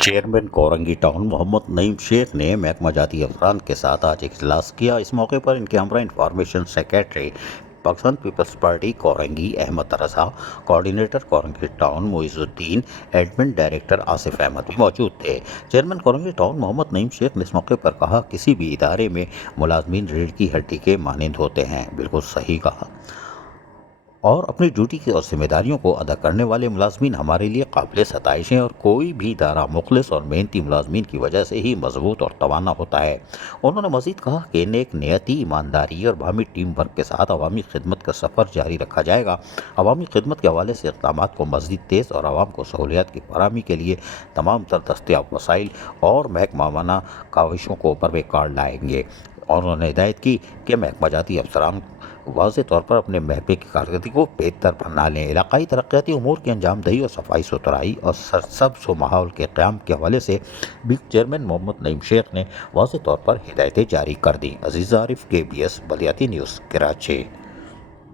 Chairman Korangi town Muhammad Naeem Sheikh نے محکمہ جاتی افسران کے ساتھ آج ایک اجلاس کیا۔ اس موقع پر ان کے ہمراہ information secretary Pakistan Peoples Party Korangi Ahmed Raza, coordinator Korangi town Moiz uddin, admin director Asif Ahmed بھی موجود تھے۔ چیئرمین کورنگی ٹاؤن محمد نعیم شیخ نے اس موقع پر کہا، کسی بھی ادارے میں ملازمین ریڑھ کی ہڈی کے مانند ہوتے ہیں۔ بالکل صحیح کہا، اور اپنی ڈیوٹی اور ذمہ داریوں کو ادا کرنے والے ملازمین ہمارے لیے قابل ستائش ہیں، اور کوئی بھی ادارہ مخلص اور محنتی ملازمین کی وجہ سے ہی مضبوط اور توانا ہوتا ہے۔ انہوں نے مزید کہا کہ نیک نیتی، ایمانداری اور باہمی ٹیم ورک کے ساتھ عوامی خدمت کا سفر جاری رکھا جائے گا۔ عوامی خدمت کے حوالے سے اقدامات کو مزید تیز اور عوام کو سہولیات کی فراہمی کے لیے تمام تر دستیاب وسائل اور محکمانہ کاوشوں کو بروئے کار لائیں گے، اور انہوں نے ہدایت کی کہ محکمہ جاتی افسران واضح طور پر اپنے محکمے کی کارکردگی کو بہتر بنا لیں۔ علاقائی ترقیاتی امور کی انجام دہی اور صفائی ستھرائی اور سرسبز و ماحول کے قیام کے حوالے سے بھی چیئرمین محمد نعیم شیخ نے واضح طور پر ہدایتیں جاری کر دیں۔ عزیز عارف، KBS بلدیاتی نیوز، کراچی۔